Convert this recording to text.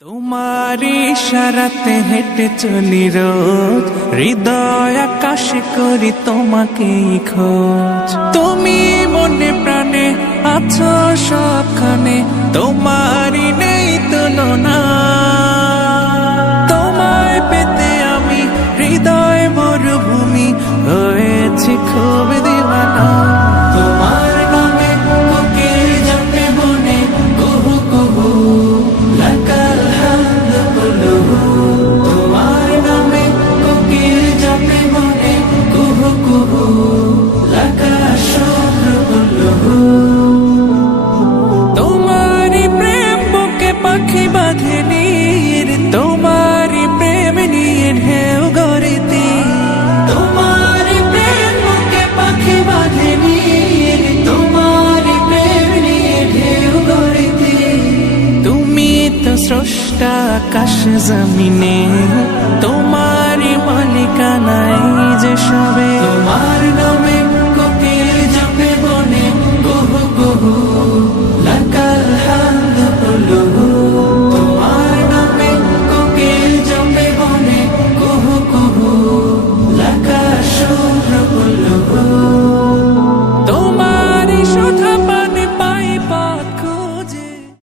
তোমারি ইশারাতে হেঁটে চলি রোজ, হৃদয় আকাশে করি তোমাকেই খোঁজ। তুমি মনে প্রাণে আছো সবখানে, তোমারই নেই তুলনা। তোমায় পেতে আমি হৃদয় মরুভূমি হয়েছি খুব দিওয়ানা। তোমার নামে কোকিল জানে মনে কুহু কুহু, লাকাল হামদ কুলুহু। তোমার নামে কোকিল জানে মনে কুহু কুহু, লাকাল শুকর কুলুহু। তোমারি প্রেম বুকে পাখি বাঁধে নীর, তোমারি প্রেম নিয়ে ঢেউ গড়িতে। তোমারি প্রেম বুকে পাখি বাঁধে নীর, তোমারি প্রেম নিয়ে ঢেউ গড়িতে। তুমি তো স্রষ্টা আকাশ জমিনে, তোমারি মালিকানাই যে সবে।